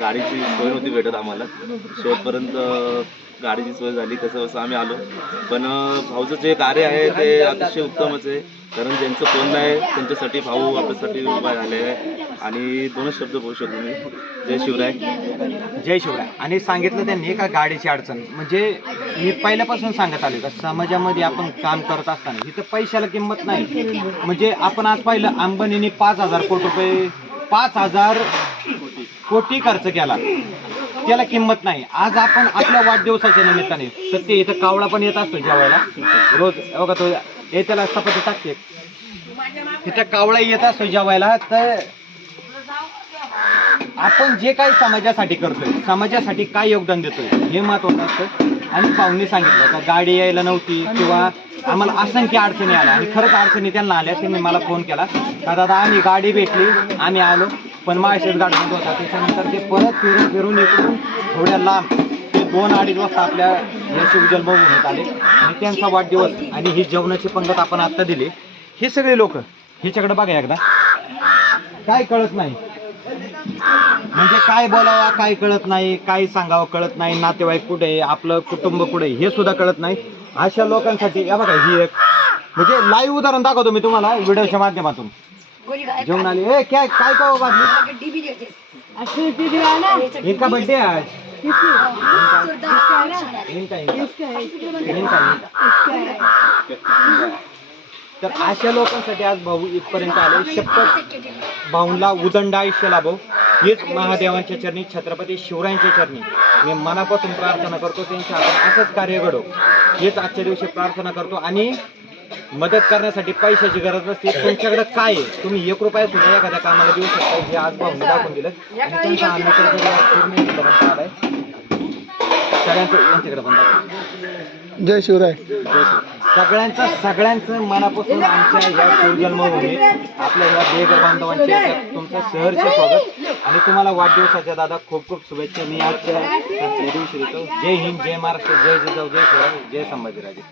गाडीची सोय नव्हती भेटत आम्हाला. शेवटपर्यंत गाडीची सोय झाली, कसं कसं आम्ही आलो. पण भाऊचं जे कार्य आहे ते अतिशय उत्तमच आहे. कारण ज्यांचं कोण नाही त्यांच्यासाठी भाऊ आपल्यासाठी उभा झाले आहे. आणि दोनच शब्द बोलू शकतो मी, जय शिवराय. जय शिवराय. आणि सांगितलं त्यांनी का गाडीची अडचण, म्हणजे मी पहिल्यापासून सांगत आलो का समाजामध्ये आपण काम करत असताना इथं पैशाला किंमत नाही. म्हणजे आपण आज पाहिलं अंबानीने 5,000 कोटी रुपये 5,000 कोटी खर्च केला, त्याला किंमत नाही. आज आपण आपल्या वाढदिवसाच्या निमित्ताने सत्य इथं कावळा पण येत असतो जेवायला रोज. बघा तो हे त्याला चपाती टाकते, तिथं कावळा येत असतो जेवायला. तर आपण जे काही समाजासाठी करतोय, समाजासाठी काय योगदान देतोय हे महत्त्वाचं असतं. आणि भाऊंनी सांगितलं का गाडी यायला नव्हती किंवा आम्हाला असंख्य अडचणी आल्या, आणि खरंच अडचणी त्यांना आल्या. त्यांनी मला फोन केला का दादा आम्ही गाडी भेटली, आम्ही आलो, पण माझ्याच गाडी होता. त्याच्यानंतर ते परत फिरून फिरून इकडून थोड्या लांब ते 2-2.5 वाजता आपल्या शिवजन्मभूमीत आले. आणि त्यांचा वाढदिवस आणि ही जेवणाची पंगत आपण आत्ता दिली. हे सगळे लोक ह्याच्याकडे बघा एकदा, काय कळत नाही, म्हणजे काय बोलावं काय कळत नाही, काय सांगावं कळत नाही, नातेवाईक कुठे आहे, आपलं कुटुंब कुठे हे सुद्धा कळत नाही. अशा लोकांसाठी या बघा, ही एक म्हणजे लाईव्ह उदाहरण दाखवतो मी तुम्हाला व्हिडिओच्या माध्यमातून. जेवण आले ए काय काय का बाजली इनका बर्थडे आज तर अशा लोकांसाठी आज भाऊ इथपर्यंत आले. शपथ भाऊला उदंड आयुष्य लाभो हेच महादेवांच्या चरणी, छत्रपती शिवरायांच्या चरणी मी मनापासून प्रार्थना करतो. त्यांच्या हातात असंच कार्य घडो हेच आजच्या दिवशी प्रार्थना करतो. आणि मदत करण्यासाठी पैशाची गरज नसते. तुमच्याकडे काय आहे, तुम्ही 1 रुपया सुद्धा एखाद्या कामाला देऊ शकता, हे आज भाऊने दाखवून दिलं. आणि त्यांचा हा मित्र पूर्ण आलाय सगळ्यांचं यांच्याकडे पण दाखव. जय शिवराय. सगळ्यांचं मनापासून आमच्या ह्या शिवजन्मभूमीत आपल्या ह्या बेघर बांधवांच्या तुमचं सहर्ष स्वागत. आणि तुम्हाला वाढदिवसाच्या दादा खूप खूप शुभेच्छा मी आजच्या दिवशी देतो. जय हिंद, जय महाराष्ट्र, जय जिजाऊ, जय शिवराय, जय संभाजीराजे.